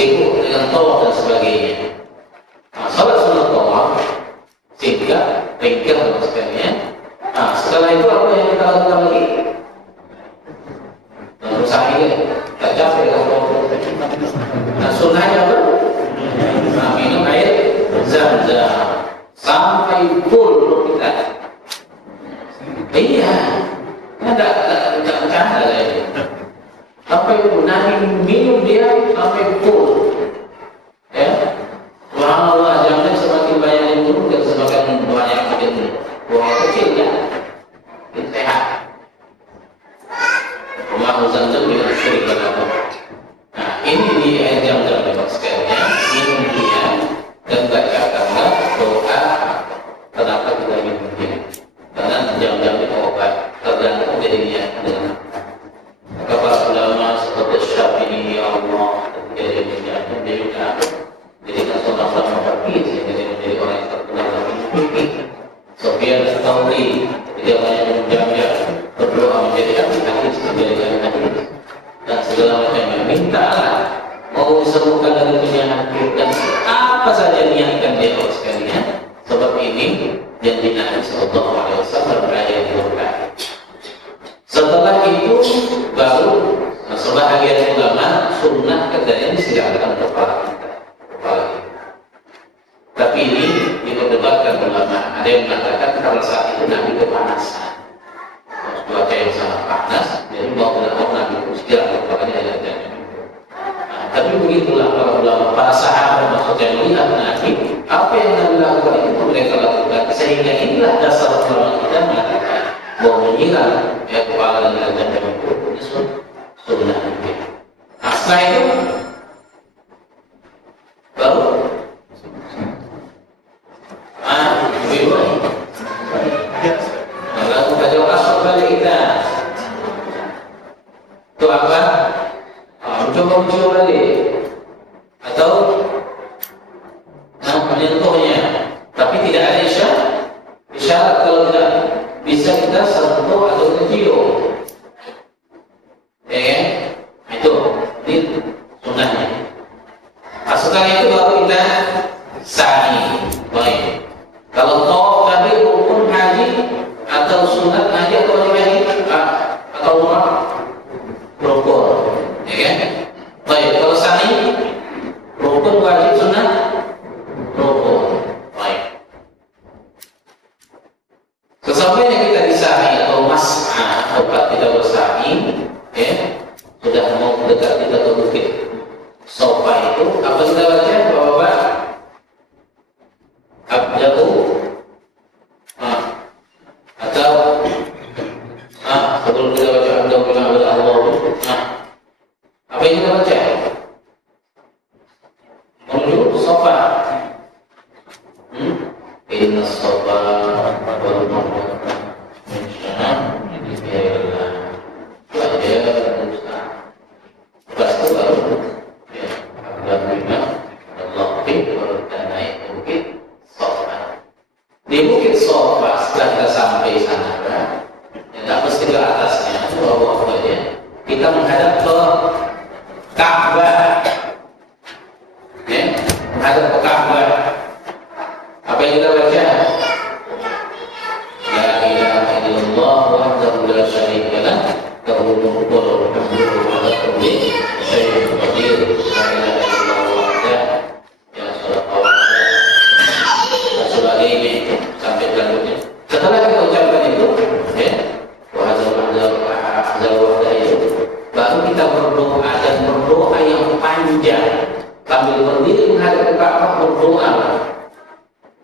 sibuk dengan tawaf dan sebagainya. Nah, salat sunat tawaf singkat, ringkas dan sebagainya. Nah, setelah itu apa yang kita lakukan lagi? Berusaha tak capek kalau nah, sunnahnya apa? Nah, minum air zam-zam sampai full kita. Iya, tidak bercanda saya. Sampai Nabi minum dia sampai full. Ya, subhanallah, jangan semakin banyak yang minum dan semakin banyak yang buang kecil ya. Ini sehat. Rumah zam-zam juga syirik berlaku. Nah, ini di air zam-zam sekalian minum dia dan bacakanlah doa. Kenapa kita minum dia? Karena jam-jam itu obat tergantung dari niat dengan para ulama seperti Syafi'i, ya Allah, ketika dia juga jadikan seorang mufaqih sehingga dia menjadi orang yang terkenal dalam fikih. Sufyan Ats-Tsauri ketika banyak menjam-jam berdoa menjadi hadis menjadi hadis dan segala macamnya. Mintalah mau sembuhkan dari penyakit dan apa saja niatkan dia Allah sekalian. Sebab ini janji Nabi Sallallahu Alaihi Wasallam berada di Quran. Setelah itu baru sebahagian ulama sunnah kerjanya disilakan kepala kita. Tapi ini diperdebatkan ulama. Ada yang mengatakan karena saat itu Nabi kepanasan, cuaca yang sangat panas, jadi mau tidak mau Nabi istirahat kepalanya ada. Tapi begitulah para ulama, para sahabat maksudnya melihat Nabi, apa yang Nabi lakukan itu mereka lakukan. Sehingga inilah dasar ulama kita mengatakan bahwa menyiram kepala dan wajah itu sunnah. Nah, setelah itu baru lalu baju kasut balik kita itu apa? Mencoba balik atau menyentuhnya, tapi tidak ada isyarat kalau tidak bisa kita sentuh atau tercium, itu sunnahnya. Nah, setelah itu baru kita sa'i. Baik, kalau tawaf tadi rukun haji atau sunat haji atau haji atau umrah rukun, ya kan? Baik, kalau sa'i rukun wajib sunat rukun. Baik, sesampainya kita di sa'i atau mas'ah, tempat kita bersa'i, sudah mau dekat kita ke bukit Sofa itu, apa kita baca Bapak? Abjadu atau sebelum kita baca Abjadu Allah, apa yang kita baca? Menuju Sofa. Inna Sofa wal Marwa min sya'airillah. Lepas itu baru di bukit Sofa. Setelah kita sampai sana, tidak mesti ke atasnya, bawah aja. Kita menghadap ke Ka'bah, menghadap ke Ka'bah. Apa yang kita baca? La ilaha illallah wahdahu la syarika lah, lahul mulku wa lahul hamdu wa huwa ala kulli syai'in qadir. La ilaha illallah wahdahu ya sallallahu dan sebagainya sampai selanjutnya. Setelah kita ucapkan itu, baru kita berdoa, dan berdoa yang panjang sambil berdiri menghadap ke Ka'bah berdoa.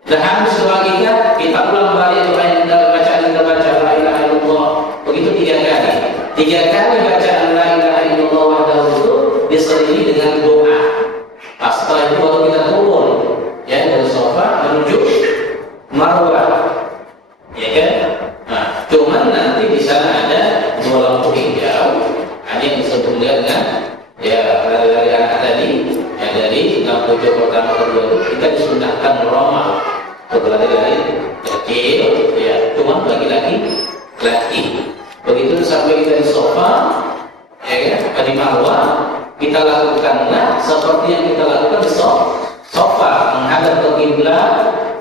Dan habis doa kita ulang balik doa yang kita baca la ilaha illallah. Begitu 3 kali. 3 kali bacaan la ilaha illallah wahdahu itu diselingi dengan doa. Setelah itu baru kita turun dari Sofa menuju Marwah, ya kan? Nah, cuman nanti di sana ada 2 lampu hijau, ada yang disebut dengan dari anak tadi, yang dari lampu hijau pertama kedua itu kita disunahkan meromal. Setelah dari kecil, cuman laki-laki. Begitu sampai kita di Sofa, di Marwah, kita lakukan lakukanlah seperti yang kita lakukan di sofa, menghadap ke kiblat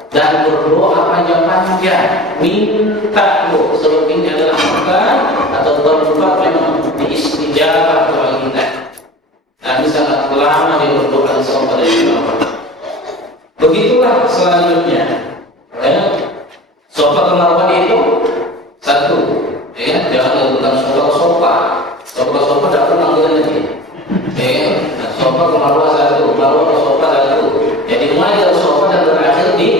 dan berdoa panjang-panjang, minta doa. Sebab ini adalah makan atau tempat memang diistijabah doa kita. Nabi sangat lama dia berdoa di sofa dan doa. Begitulah selanjutnya. Sofa ke Marwah itu satu, ya, jangan lakukan sofa. Sofa tidak pernah lakukan lagi. Nah, sofa ke Marwah satu, Marwah ke sofa satu. Jadi mulai dari sofa dan berakhir di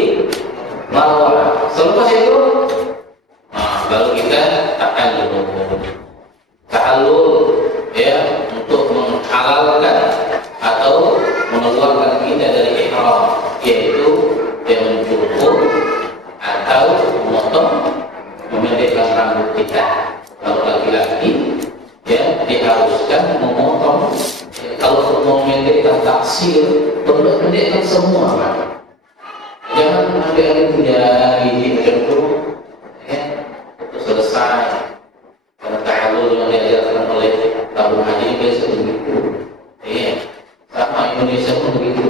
Marwah. Selepas itu, baru kita tahallul, ya, untuk menghalalkan atau mengeluarkan kita dari ihram, yaitu yang mencukur atau memotong, memendekkan rambut kita. Kalau laki-laki, ya, diharuskan memotong. Kalau memendekkan taksir, perlu pendekkan semua, Pak. Jangan ambil gigi tertentu, ya, itu selesai. Karena tahallul yang diajarkan oleh tabung haji biasa begitu, ya, sama Indonesia pun begitu.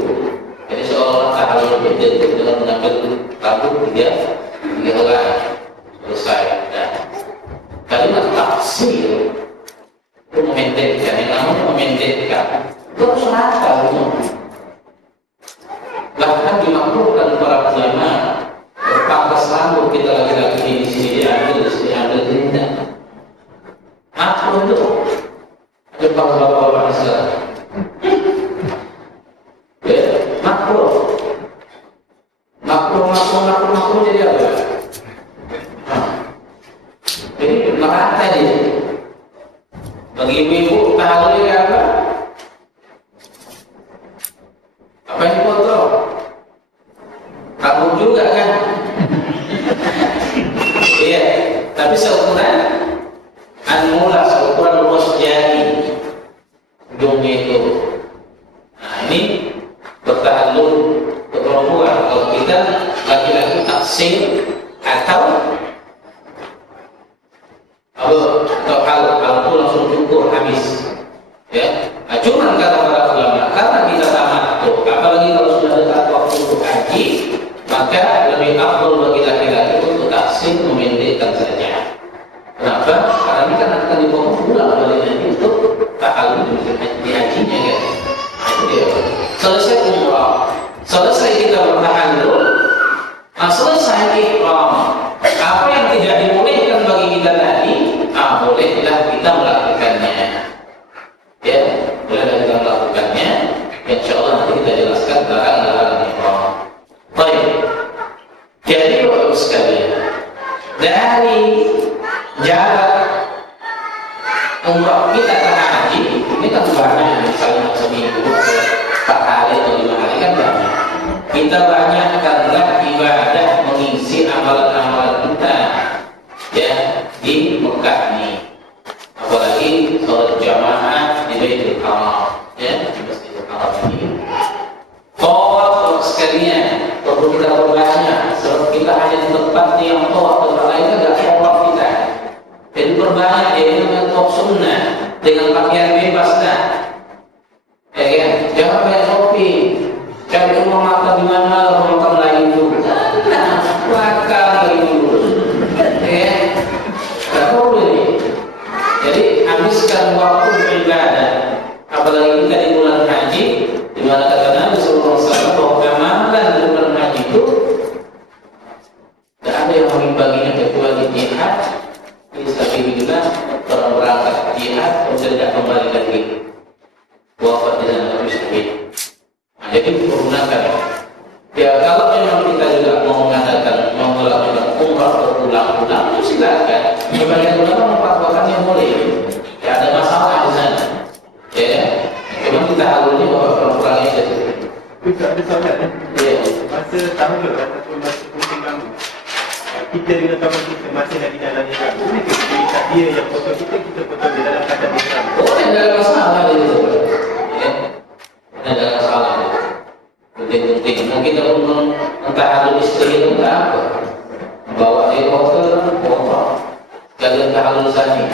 Jadi seolah tahallul itu dengan mengambil rambut tiga helai, selesai. Dan kalimat taksir itu memendekkan, yang namanya memendekkan terus nakal. Bahkan dimakruhkan para ulama berpangkas rambut kita laki-laki di sini diambil tidak. Makruh itu. Jepang bapak-bapak Islam. Ya, makruh jadi apa? Jadi merata dia. Bagi ibu tahallul apa? Apa yang potong? Rambut juga kan? Iya, tapi seukuran anmula, seukuran luas jari ujungnya itu. Nah, ini bertahallul perempuan. Kalau kita laki-laki taksir atau kalau langsung cukur habis, ya. Nah, cuman kata para ulama, karena kita tamattu, apalagi kalau sudah dekat waktu haji, maka lebih afdal bagi laki-laki untuk taksir, memendekkan saja. Kenapa? Karena ini kan akan dipotong pulang balik nanti untuk tahallul di hajinya, kan. Nah, itu dia. Selesai umrah, selesai kita bertahallul, selesai ihram. Apa yang tidak dibolehkan bagi kita tadi, bolehlah kita melakukannya. Ya, bolehlah kita melakukannya. Insyaallah nanti kita jelaskan larang-larang ihram. Baik. Jadi Bapak sekalian, dari jarak umrah kita ke haji ini kan banyak, misalnya seminggu, 4 hari atau 5 hari kan banyak. Kita banyakkanlah ibadah mengisi amalan-amalan kita, ya, di Mekah ini. Apalagi sholat jamaah di Baitul Haram, ya, di Masjidil Haram ini. Tawaf sekalian perlu kita berbanyak. Sebab kita hanya di tempat yang tawaf, tempat lain tidak tawaf kita. Jadi berbanyak, ya, dengan tawaf sunnah, dengan pakaian bebas, nah, ya kan? Jangan banyak shopping, cari rumah makan di mana, rumah makan lain dulu. Nah, makan dulu, ya, tidak perlu ini. Jadi habiskan waktu beribadah, apalagi kita di bulan haji, di mana kata Nabi sallallahu alaihi wasallam bahwa amalan di bulan haji itu tidak ada yang mengimbanginya kecuali jihad fisabilillah. Orang berangkat jihad kemudian tidak kembali lagi wafat di dalam Nabi syahid. Nah, jadi pergunakan. Ya, kalau memang kita juga mau mengadakan, mau melakukan umrah berulang-ulang, itu silakan. Sebagian ulama memfatwakannya boleh. Ya, ada masalah di sana. Ya, memang kita halulnya bahwa perempuannya saja. Bisa ada soalan. Ya. Masa tahallul ataupun masa penting rambut, kita bila tahu kita masih ada di dalam ihram, boleh ke kita dia yang potong kita potong di dalam keadaan ihram? Boleh, tidak ada masalah di situ. Ya, tidak ada masalah. Penting-penting. Mungkin kalau entah halul istri itu enggak apa, bawa di hotel, potong. Kalian tahalul saja.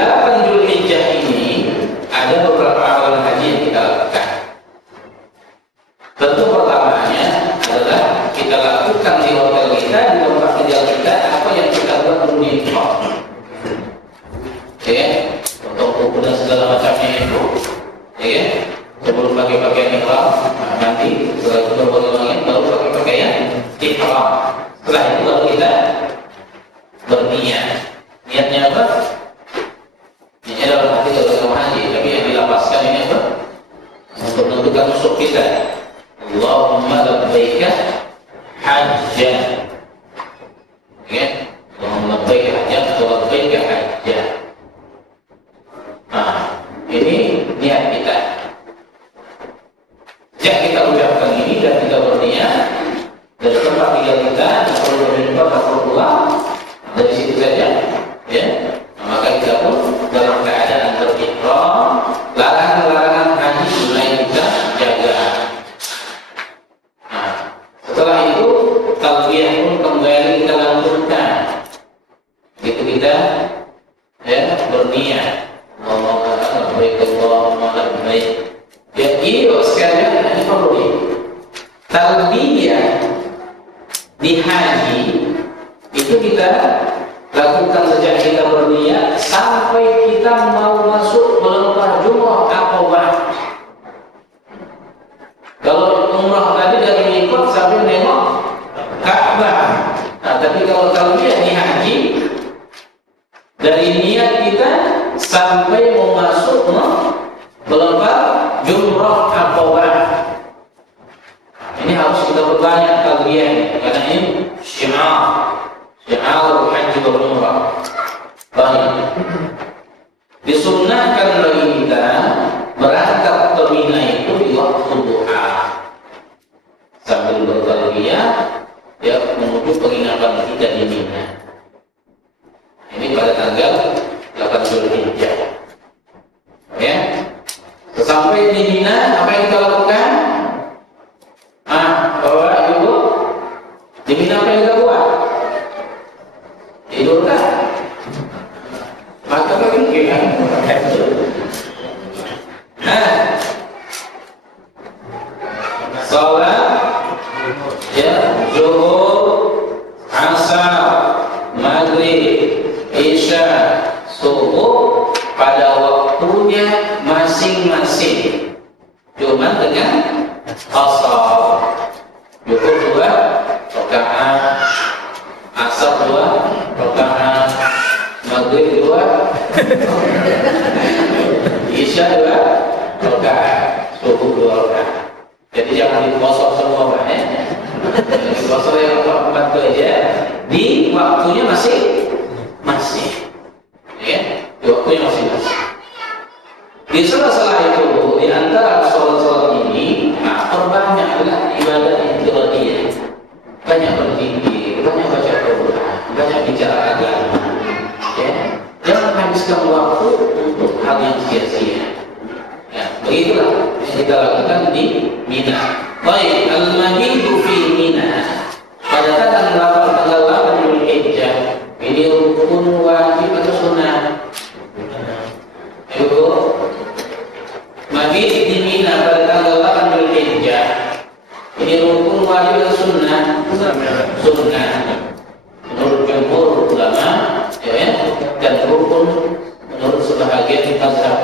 8 Zulhijjah ini ada beberapa amalan haji yang kita lakukan. Tentu pertamanya adalah kita lakukan di hotel kita, di tempat tinggal kita, apa yang kita buat dulu di ihram. Ya, untuk buku dan segala macamnya itu, ya, sebelum pakai pakaian ihram, nanti setelah itu baru pakai pakaian ihram. Setelah itu baru kita berniat. Niatnya apa? Niatnya dalam hati kalau haji, tapi yang dilapaskan ini apa? Untuk menentukan musuh kita. Allahumma labbaika hajjan. Ya, Allahumma labbaika hajjan atau labbaika hajjan. Nah, ini niat kita. Sejak kita ucapkan ini dan kita berniat dari tempat tinggal kita, tidak perlu berjumpa, tidak perlu pulang, dari situ saja, ya. Maka kita pun dalam keadaan berihram, larangan-larangan haji mulai kita jaga. Nah, setelah itu talbiyah pun kembali kita lanjutkan. Itu kita, ya, berniat. Allahumma labbaik Allahumma labbaik. Ya, ini sekalian ini perlu ini. Talbiyah di haji itu kita lakukan sejak kita berniat sampai kita mau masuk melempar jumrah Aqabah. Kalau umrah tadi dari mikot sampai nengok Ka'bah. Nah, tapi kalau talbiyah di haji dari niat kita sampai mau masuk melempar jumrah Aqabah. Ini harus kita berbanyak talbiyah karena ini syiar haji wal umrah. Baik. Disunnahkan bagi kita berangkat ke Mina itu di waktu duha. Sambil bertalbiyah ya menuju penginapan kita di Mina. Ini pada tanggal 8 Zulhijjah. Ya. Sampai di Mina apa yang kita lakukan? Bapak Ibu, di Mina apa yang kita buat? Tidur kan? Maka bagi kan? Salat, ya, zuhur, asar, maghrib, isya, subuh pada waktunya masing-masing. Cuman dengan asar. Zuhur 2 rakaat, asar 2 rakaat, maghrib 2, isya 2 rakaat, subuh 2 rakaat. Jadi jangan dikosong semua Pak, ya. Dikosong yang empat aja. Di waktunya masing-masing. Ya, di waktunya masing-masing. Di sela-sela itu, di antara sholat-sholat ini, perbanyaklah ibadah intiradiyah. Banyak berzikir, banyak baca Quran, banyak bicara agama. Ya, jangan habiskan waktu untuk hal yang sia-sia. Ya, begitulah yang kita lakukan di Mina. Baik, al-mabidu fi Mina pada tanggal 8 Zulhijjah. Ini rukun wajib atau sunnah? Ibu, mabit di Mina pada tanggal 8 Zulhijjah. Ini rukun wajib atau sunnah? Sunnah. Menurut jumhur ulama, ya, dan rukun menurut sebahagian mazhab